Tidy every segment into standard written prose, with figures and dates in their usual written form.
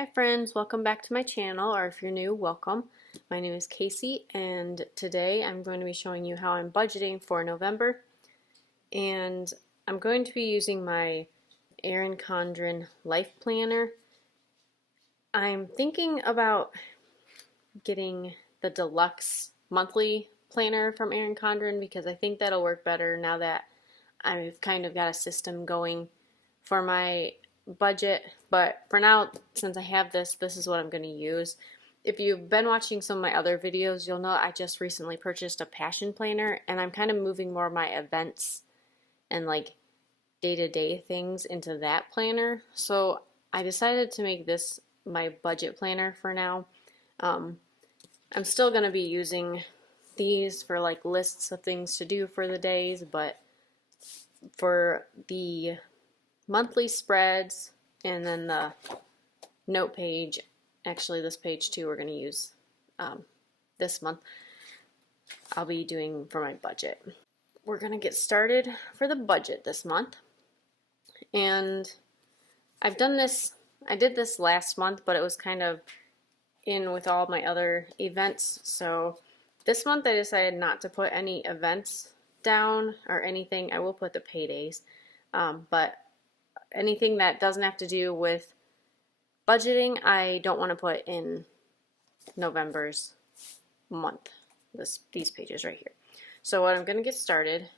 Hi friends, welcome back to my channel, or if you're new, welcome. My name is Casey, and today I'm going to be showing you how I'm budgeting for November, and I'm going to be using my Erin Condren LifePlanner. I'm thinking about getting the deluxe monthly planner from Erin Condren because I think that'll work better now that I've kind of got a system going for my budget. But for now, since I have this is what I'm going to use. If you've been watching some of my other videos, you'll know I just recently purchased a passion planner, and I'm kind of moving more of my events and like day-to-day things into that planner. So I decided to make this my budget planner for now. I'm still going to be using these for like lists of things to do for the days, but for the monthly spreads and then the note page, actually this page too we're going to use this month, I'll be doing for my budget. We're going to get started for the budget this month, and I did this last month, but it was kind of in with all my other events, so this month I decided not to put any events down or anything. I will put the paydays, but anything that doesn't have to do with budgeting, I don't want to put in November's month, these pages right here. So what I'm going to get started,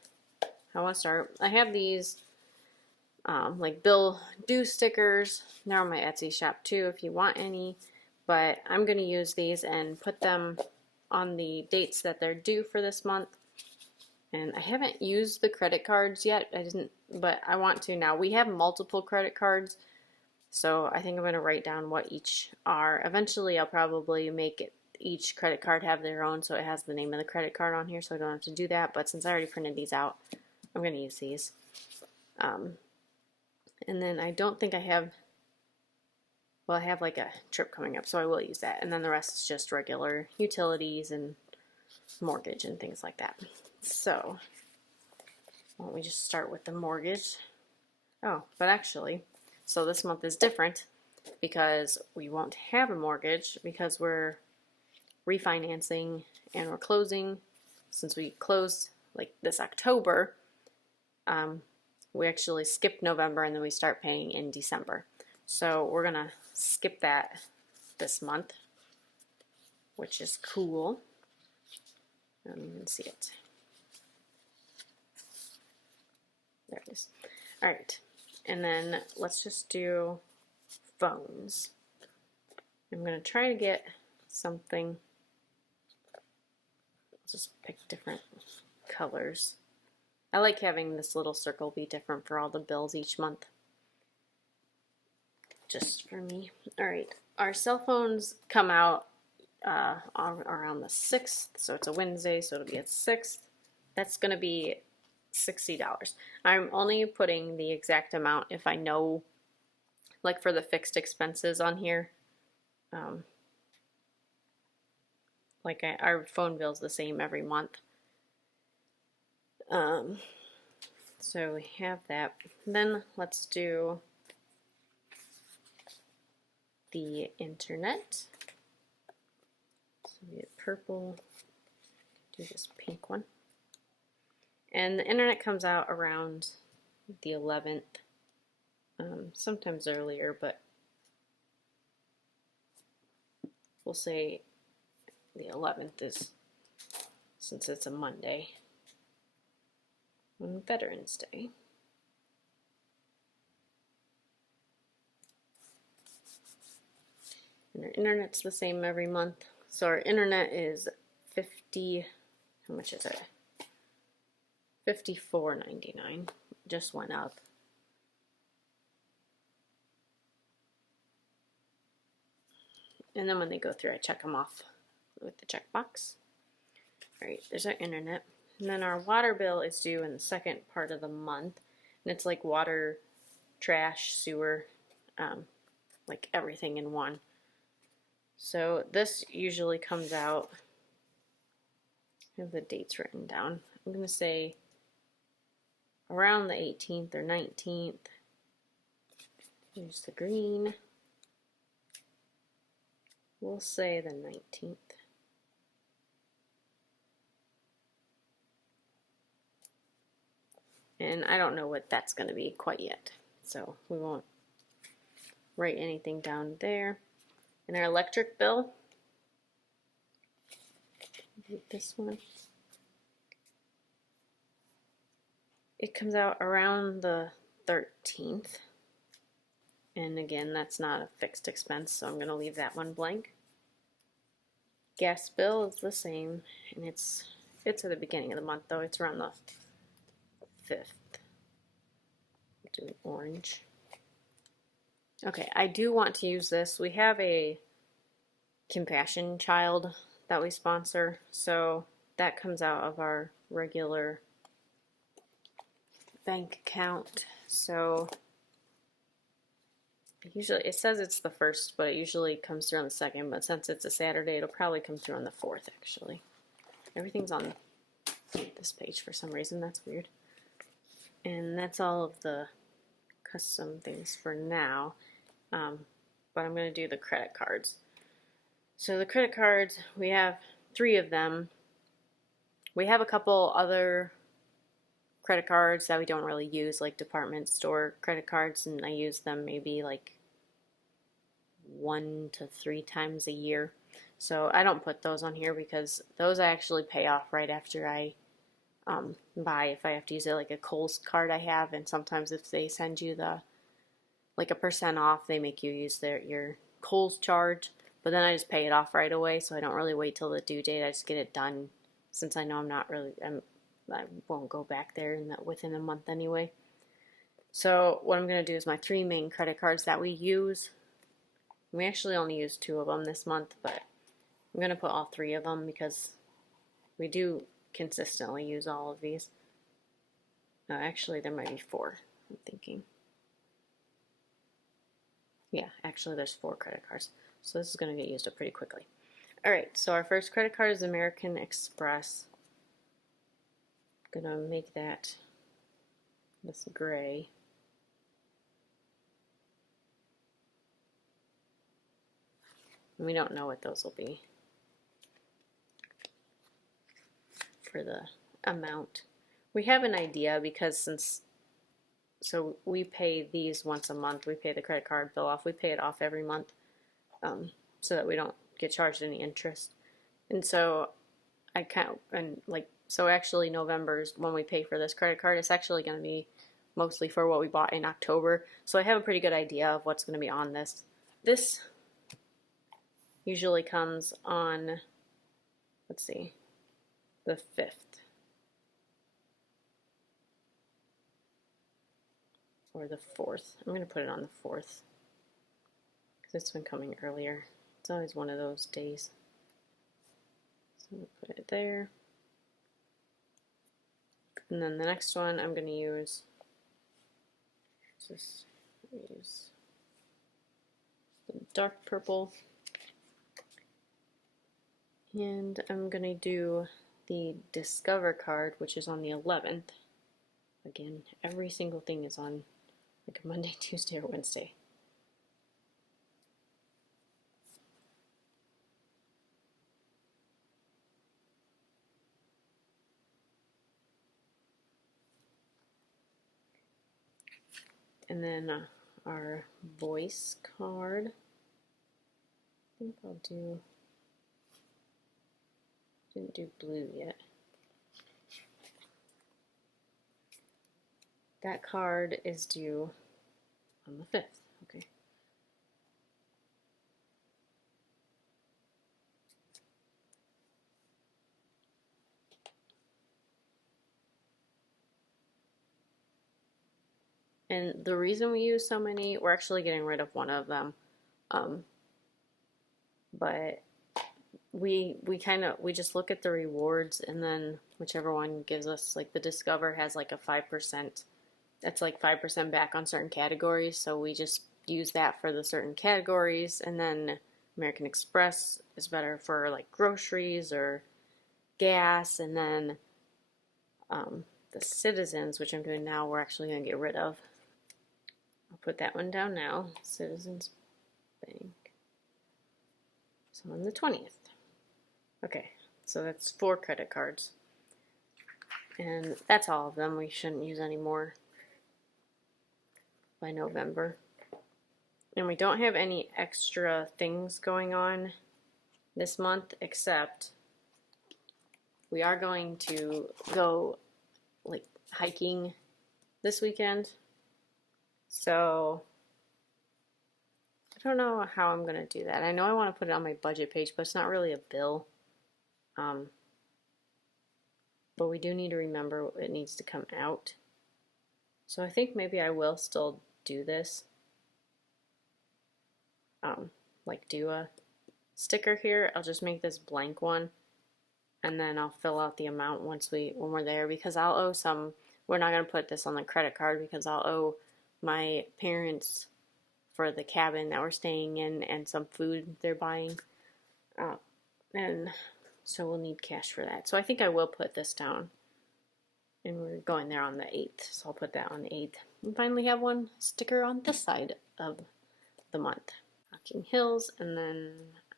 I have these like bill due stickers. They're on my Etsy shop too if you want any, but I'm going to use these and put them on the dates that they're due for this month. And I haven't used the credit cards yet. But I want to now. We have multiple credit cards, so I think I'm going to write down what each are. Eventually, I'll probably make each credit card have their own, so it has the name of the credit card on here, so I don't have to do that. But since I already printed these out, I'm going to use these. And then I don't think I have, well, I have like a trip coming up, so I will use that. And then the rest is just regular utilities and mortgage and things like that. So why don't we just start with the mortgage? Oh, but actually, so this month is different because we won't have a mortgage because we're refinancing and we're closing. Since we closed like this October, we actually skip November and then we start paying in December. So we're gonna skip that this month, which is cool. I don't even see it. There it is. All right, and then let's just do phones. I'm going to try to get something, just pick different colors. I like having this little circle be different for all the bills each month, just for me. All right, our cell phones come out around the 6th, so it's a Wednesday, so it'll be at 6th. That's going to be $60. I'm only putting the exact amount if I know, like for the fixed expenses on here. Our phone bill's the same every month. So we have that. Then let's do the internet. So we get purple. Do this pink one. And the internet comes out around the 11th, sometimes earlier, but we'll say the 11th is, since it's a Monday, on Veterans Day. And our internet's the same every month. So our internet is how much is it? $54.99. Just went up. And then when they go through, I check them off with the checkbox. Alright, there's our internet. And then our water bill is due in the second part of the month. And it's like water, trash, sewer, like everything in one. So this usually comes out, I have the dates written down. I'm going to say around the 18th or 19th. Here's the green. we'll say the 19th. And I don't know what that's going to be quite yet, so we won't write anything down there. And our electric bill, this one, it comes out around the 13th. And again, that's not a fixed expense, so I'm going to leave that one blank. Gas bill is the same, and it's at the beginning of the month, though. It's around the 5th. Do orange. Okay, I do want to use this. We have a compassion child that we sponsor, so that comes out of our regular bank account. So usually it says it's the 1st, but it usually comes through on the 2nd, but since it's a Saturday, it'll probably come through on the 4th, actually. Everything's on this page for some reason. That's weird. And that's all of the custom things for now, but I'm going to do the credit cards. So the credit cards, we have 3 of them. We have a couple other credit cards that we don't really use, like department store credit cards, and I use them maybe like 1 to 3 times a year. So I don't put those on here because those I actually pay off right after I buy. If I have to use it, like a Kohl's card I have, and sometimes if they send you the like a % off, they make you use your Kohl's charge, but then I just pay it off right away, so I don't really wait till the due date. I just get it done since I know I won't go back there within a month anyway. So what I'm going to do is my 3 main credit cards that we use. We actually only use 2 of them this month, but I'm going to put all 3 of them because we do consistently use all of these. Actually, there might be 4, I'm thinking. Yeah, actually there's 4 credit cards. So this is going to get used up pretty quickly. Alright, so our first credit card is American Express. I'm going to make that this gray. And we don't know what those will be for the amount. We have an idea because so we pay these once a month. We pay the credit card bill off. We pay it off every month so that we don't get charged any interest. And so so actually November's when we pay for this credit card, it's actually going to be mostly for what we bought in October. So I have a pretty good idea of what's going to be on this. This usually comes on, let's see, the 5th. Or the 4th. I'm going to put it on the 4th because it's been coming earlier. It's always one of those days. So I'm going to put it there. And then the next one I'm going to use the dark purple. And I'm going to do the Discover card, which is on the 11th. Again, every single thing is on like a Monday, Tuesday, or Wednesday. And then our voice card. I think I'll do, didn't do blue yet. That card is due on the 5th, okay. And the reason we use so many, we're actually getting rid of one of them, but we just look at the rewards, and then whichever one gives us, like the Discover has like a 5%. That's like 5% back on certain categories, so we just use that for the certain categories. And then American Express is better for like groceries or gas. And then the Citizens, which I'm doing now, we're actually going to get rid of. I'll put that one down now, Citizens Bank. So on the 20th. Okay, so that's 4 credit cards. And that's all of them. We shouldn't use any more by November. And we don't have any extra things going on this month, except we are going to go like hiking this weekend. So I don't know how I'm going to do that. I know I want to put it on my budget page, but it's not really a bill. But we do need to remember it needs to come out. So I think maybe I will still do this. Like do a sticker here. I'll just make this blank one, and then I'll fill out the amount when we're there, because I'll owe some. We're not going to put this on the credit card because I'll owe my parents for the cabin that we're staying in and some food they're buying. And so we'll need cash for that. So I think I will put this down. And we're going there on the 8th, so I'll put that on the 8th. And finally have one sticker on this side of the month. Rocking Hills, and then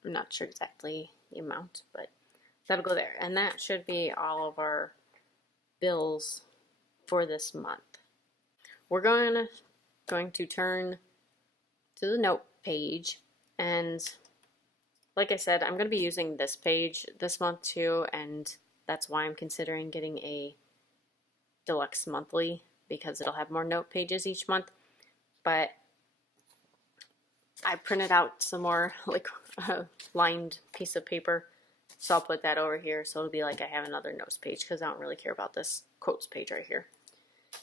I'm not sure exactly the amount, but that'll go there. And that should be all of our bills for this month. We're going to turn to the note page, and like I said, I'm going to be using this page this month too, and that's why I'm considering getting a deluxe monthly, because it'll have more note pages each month. But I printed out some more like lined piece of paper, so I'll put that over here, so it'll be like I have another notes page, because I don't really care about this quotes page right here.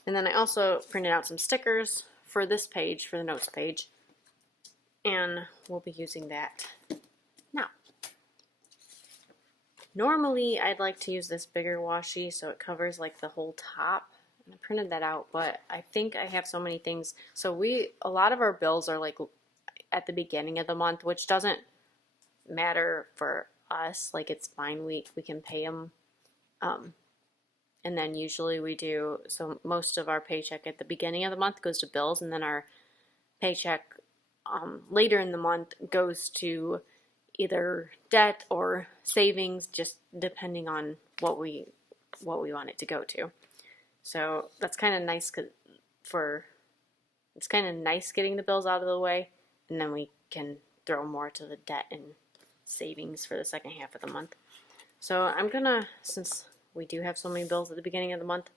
And then I also printed out some stickers for this page, for the notes page, and we'll be using that now. Normally I'd like to use this bigger washi so it covers like the whole top. And I printed that out, but I think I have so many things. So a lot of our bills are like at the beginning of the month, which doesn't matter for us. Like it's fine, we can pay them. And then usually we do, so most of our paycheck at the beginning of the month goes to bills, and then our paycheck later in the month goes to either debt or savings, just depending on what we want it to go to. So that's kind of nice, it's kind of nice getting the bills out of the way, and then we can throw more to the debt and savings for the second half of the month. So I'm gonna, since we do have so many bills at the beginning of the month,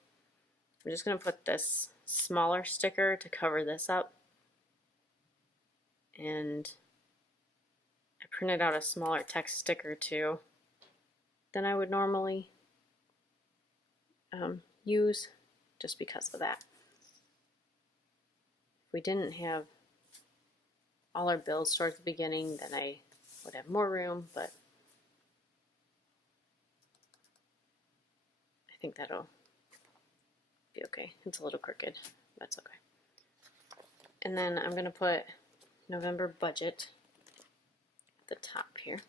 I'm just gonna put this smaller sticker to cover this up. And I printed out a smaller text sticker too than I would normally use, just because of that. If we didn't have all our bills towards the beginning, then I would have more room, but I think that'll be okay. It's a little crooked, that's okay. And then I'm going to put November budget at the top here.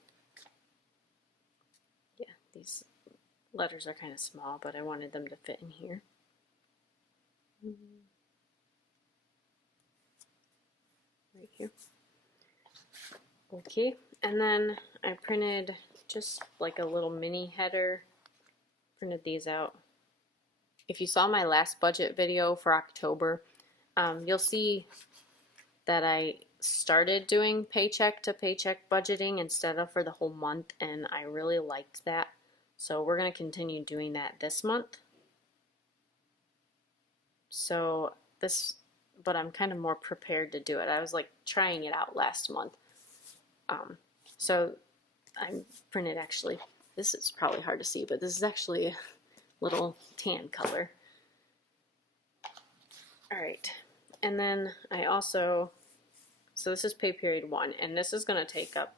Yeah, these letters are kind of small, but I wanted them to fit in here. Right here. Okay, and then I printed just like a little mini header. Printed these out. If you saw my last budget video for October, you'll see that I started doing paycheck to paycheck budgeting instead of for the whole month, and I really liked that. So we're going to continue doing that this month. But I'm kind of more prepared to do it. I was like trying it out last month. So I printed, actually, this is probably hard to see, but this is actually a little tan color. Alright, and then I also, so this is pay period 1, and this is going to take up,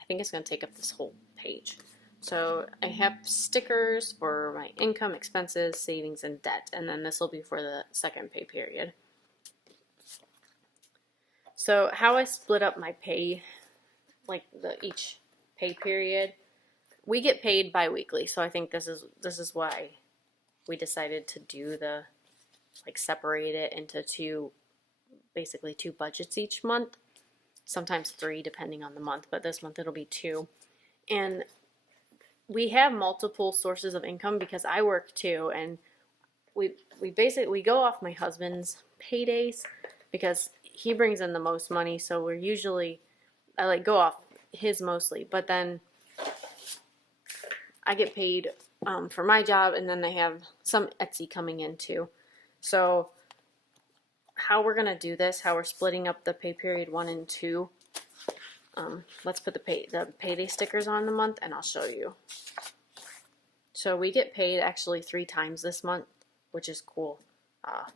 I think it's going to take up this whole page. So I have stickers for my income, expenses, savings, and debt, and then this will be for the second pay period. So how I split up my pay, like each pay period, we get paid bi-weekly, so I think this is why we decided to do separate it into basically two budgets each month. sometimes 3 depending on the month, but this month it'll be 2. And we have multiple sources of income because I work too, and we basically go off my husband's paydays because he brings in the most money, so we're usually I like go off his mostly, but then I get paid for my job, and then I have some Etsy coming in too. So how we're gonna do this, how we're splitting up the pay period 1 and 2. Let's put the payday stickers on the month, and I'll show you. So we get paid actually 3 times this month, which is cool.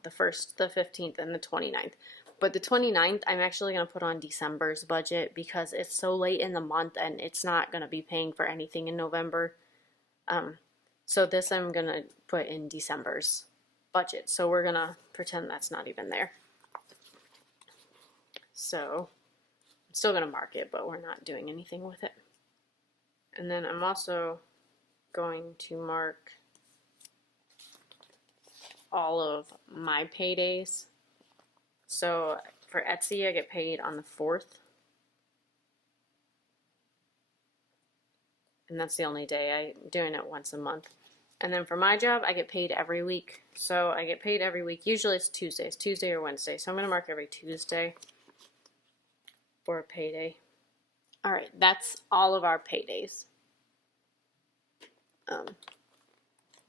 The 1st, the 15th, and the 29th. But the 29th, I'm actually going to put on December's budget because it's so late in the month and it's not going to be paying for anything in November. So this I'm going to put in December's budget. So we're going to pretend that's not even there. So I'm still going to mark it, but we're not doing anything with it. And then I'm also going to mark all of my paydays. So for Etsy, I get paid on the 4th. And that's the only day. I'm doing it once a month. And then for my job, I get paid every week. So I get paid every week. Usually it's Tuesdays, Tuesday or Wednesday. So I'm going to mark every Tuesday for a payday. All right, that's all of our paydays. You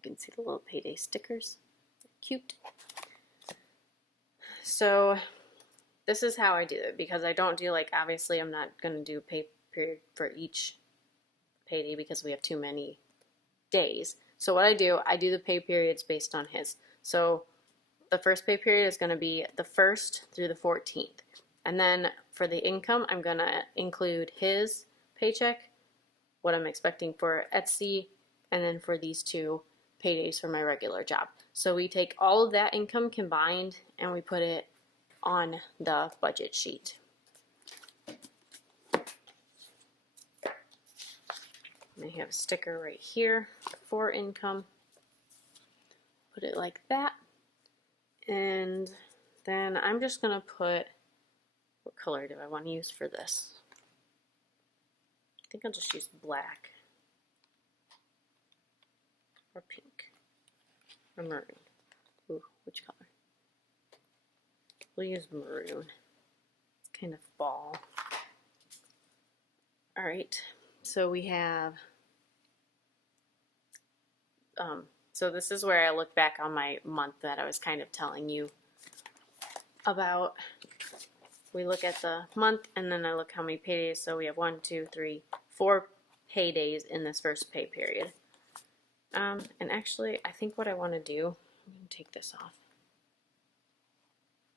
can see the little payday stickers. They're cute. So this is how I do it, because I don't do, like, obviously I'm not going to do pay period for each payday because we have too many days. So what I do the pay periods based on his. So the first pay period is going to be the 1st through the 14th. And then for the income, I'm going to include his paycheck, what I'm expecting for Etsy, and then for these 2 paydays for my regular job. So we take all of that income combined and we put it on the budget sheet. I have a sticker right here for income. Put it like that. And then I'm just going to put, what color do I want to use for this? I think I'll just use black or pink or maroon. Ooh, which color? We'll use maroon. It's kind of fall. All right, so we have, so this is where I look back on my month that I was kind of telling you about. We look at the month and then I look how many paydays. So we have 1, 2, 3, 4 paydays in this first pay period. And actually, I think what I want to do, I'm going to take this off.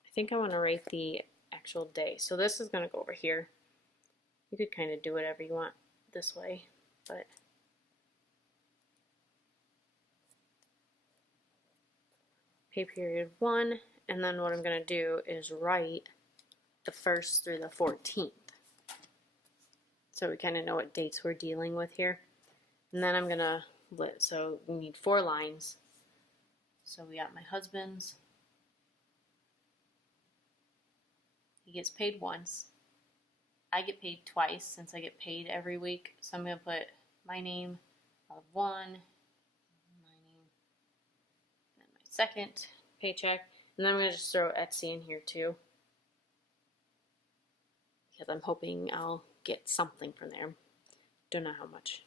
I think I want to write the actual day. So this is going to go over here. You could kind of do whatever you want this way, but pay period 1, and then what I'm going to do is write the 1st through the 14th. So we kind of know what dates we're dealing with here. And then I'm going to, so we need 4 lines. So we got my husband's. He gets paid once. I get paid twice since I get paid every week. So I'm going to put my name of 1, my name, and my second paycheck. And then I'm going to just throw Etsy in here too, because I'm hoping I'll get something from there. Don't know how much.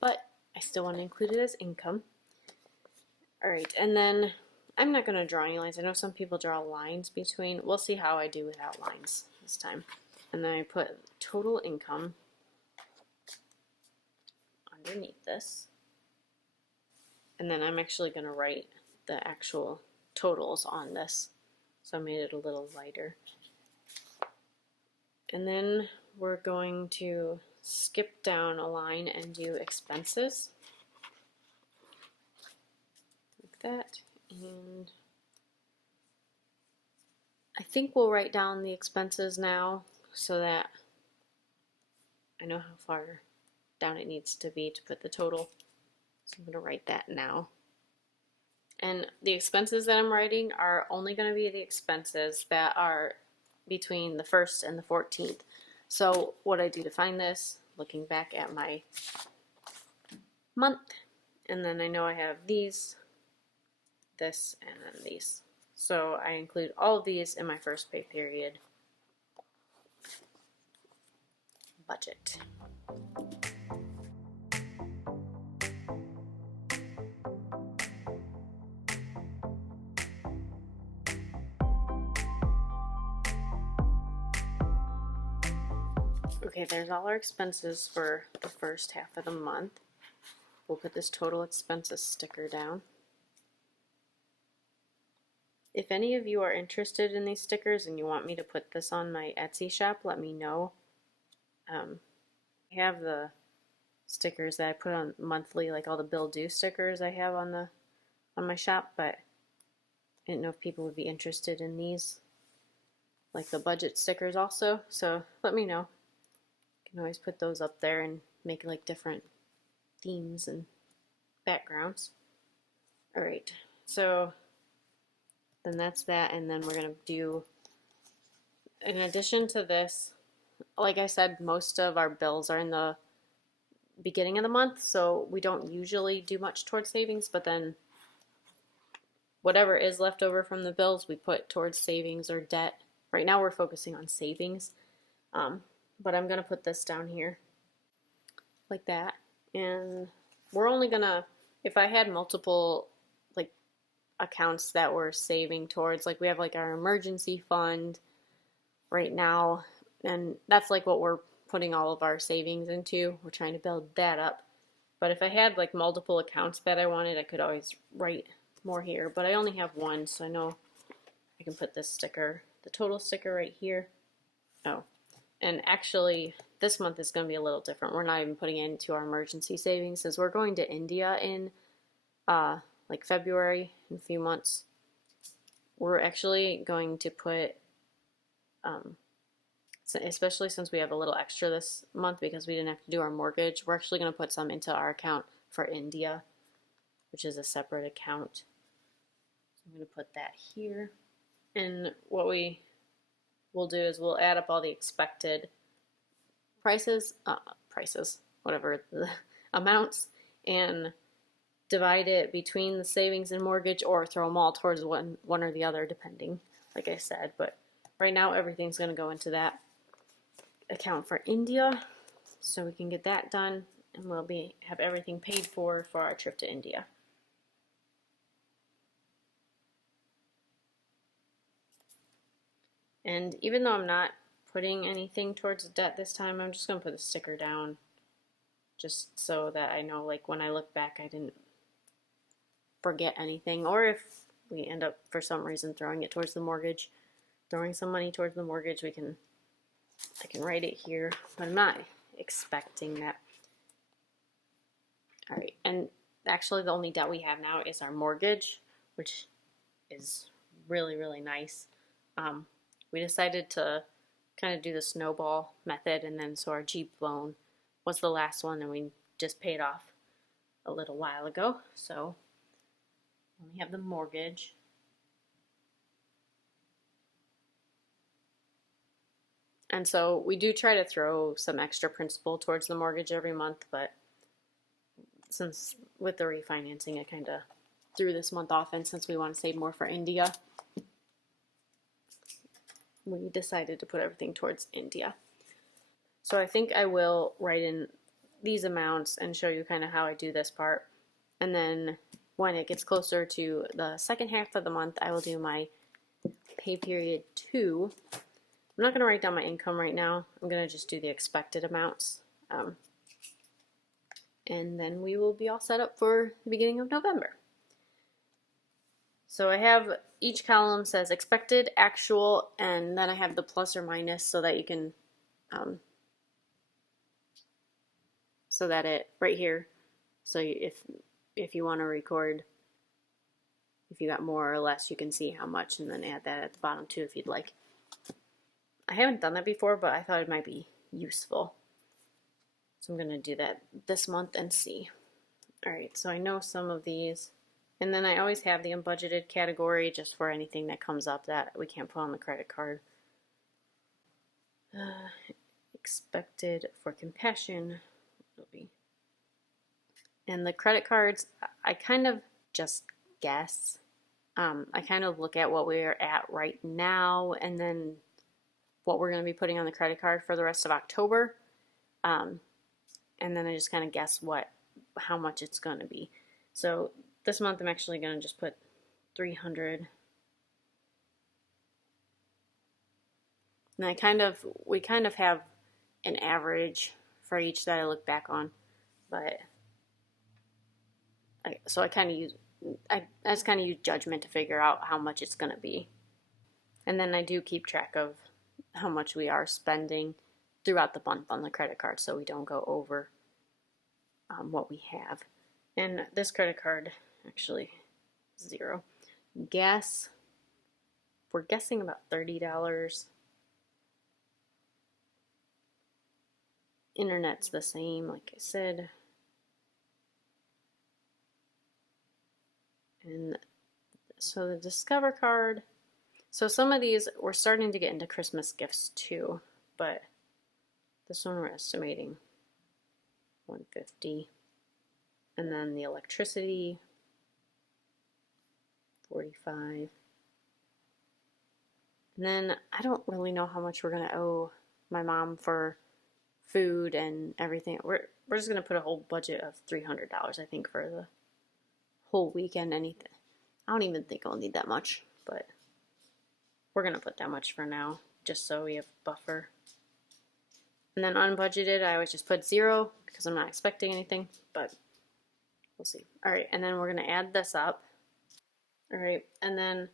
But I still want to include it as income. Alright, and then I'm not going to draw any lines. I know some people draw lines between. We'll see how I do without lines this time. And then I put total income underneath this. And then I'm actually going to write the actual totals on this. So I made it a little lighter. And then we're going to skip down a line and do expenses. Like that. And I think we'll write down the expenses now so that I know how far down it needs to be to put the total. So I'm going to write that now. And the expenses that I'm writing are only going to be the expenses that are between the 1st and the 14th. So what I do to find this, looking back at my month, and then I know I have these, this, and then these. So I include all of these in my first pay period budget. Okay, there's all our expenses for the first half of the month. We'll put this total expenses sticker down. If any of you are interested in these stickers and you want me to put this on my Etsy shop, let me know. I have the stickers that I put on monthly, like all the bill due stickers I have on my shop, but I didn't know if people would be interested in these, like the budget stickers also. So let me know. You can always put those up there and make like different themes and backgrounds. All right, so then that's that, and then we're gonna do, in addition to this, like I said, most of our bills are in the beginning of the month, so we don't usually do much towards savings, but then whatever is left over from the bills we put towards savings or debt. Right now we're focusing on savings, but I'm gonna put this down here like that, and we're only gonna, if I had multiple like accounts that we're saving towards, like we have like our emergency fund right now, and that's like what we're putting all of our savings into. We're trying to build that up. But if I had like multiple accounts that I wanted, I could always write more here, but I only have one, so I know I can put this sticker, the total sticker, right here. Oh, and actually this month is going to be a little different. We're not even putting it into our emergency savings, as we're going to India in like February, in a few months. We're actually going to put, especially since we have a little extra this month because we didn't have to do our mortgage, we're actually going to put some into our account for India, which is a separate account. So I'm going to put that here. And what we will do is we'll add up all the expected prices, whatever the amounts, and divide it between the savings and mortgage, or throw them all towards one or the other, depending, like I said. But right now everything's going to go into that account for India, so we can get that done, and we'll have everything paid for our trip to India. And even though I'm not putting anything towards debt this time, I'm just going to put a sticker down just so that I know, like, when I look back I didn't forget anything, or if we end up for some reason throwing it towards the mortgage, throwing some money towards the mortgage, I can write it here, but I'm not expecting that. All right, and actually the only debt we have now is our mortgage, which is really, really nice. We decided to kind of do the snowball method, and then so our Jeep loan was the last one, and we just paid off a little while ago, so we only have the mortgage. And so we do try to throw some extra principal towards the mortgage every month, but since with the refinancing, I kind of threw this month off, and since we want to save more for India, we decided to put everything towards India. So I think I will write in these amounts and show you kind of how I do this part. And then when it gets closer to the second half of the month, I will do my pay period 2. I'm not going to write down my income right now. I'm going to just do the expected amounts. And then we will be all set up for the beginning of November. So I have, each column says expected, actual, and then I have the plus or minus so that you can, so that it, right here, so if you want to record, if you got more or less, you can see how much, and then add that at the bottom too if you'd like. I haven't done that before, but I thought it might be useful. So I'm going to do that this month and see. Alright, so I know some of these. And then I always have the unbudgeted category just for anything that comes up that we can't put on the credit card. expected for compassion will be. And the credit cards, I kind of just guess. I kind of look at what we're at right now and then what we're going to be putting on the credit card for the rest of October. And then I just kind of guess how much it's going to be. So this month I'm actually going to just put 300. And we kind of have an average for each that I look back on, but I just kind of use judgment to figure out how much it's going to be. And then I do keep track of how much we are spending throughout the month on the credit card so we don't go over what we have. And this credit card, actually, zero. Gas, we're guessing about $30. Internet's the same, like I said. And so the Discover card, so some of these, we're starting to get into Christmas gifts too, but this one we're estimating $150. And then the electricity, $45. And then I don't really know how much we're going to owe my mom for food and everything. We're just going to put a whole budget of $300, I think, for the whole weekend. Anything. I don't even think I'll need that much, but we're going to put that much for now, just so we have buffer. And then unbudgeted, I always just put 0 because I'm not expecting anything, but we'll see. All right, and then we're going to add this up. All right, and then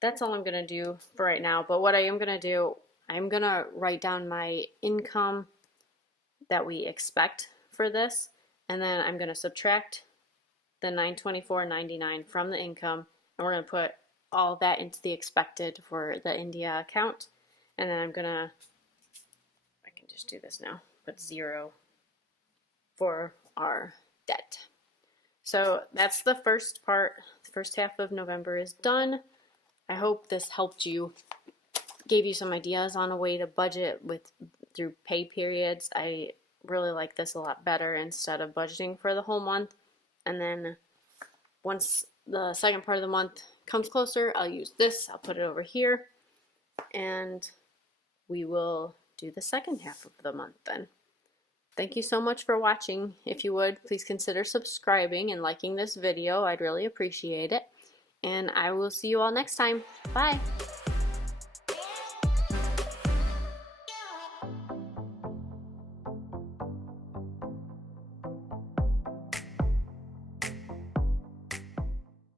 that's all I'm going to do for right now. But what I am going to do, I'm going to write down my income that we expect for this, and then I'm going to subtract the $924.99 from the income, and we're going to put all that into the expected for the India account. And then I'm going to, I can just do this now, put 0 for our debt. So that's the first part. The first half of November is done. I hope this helped you, gave you some ideas on a way to budget through pay periods. I really like this a lot better instead of budgeting for the whole month. And then once the second part of the month comes closer, I'll use this. I'll put it over here, and we will do the second half of the month then. Thank you so much for watching. If you would, please consider subscribing and liking this video. I'd really appreciate it. And I will see you all next time. Bye.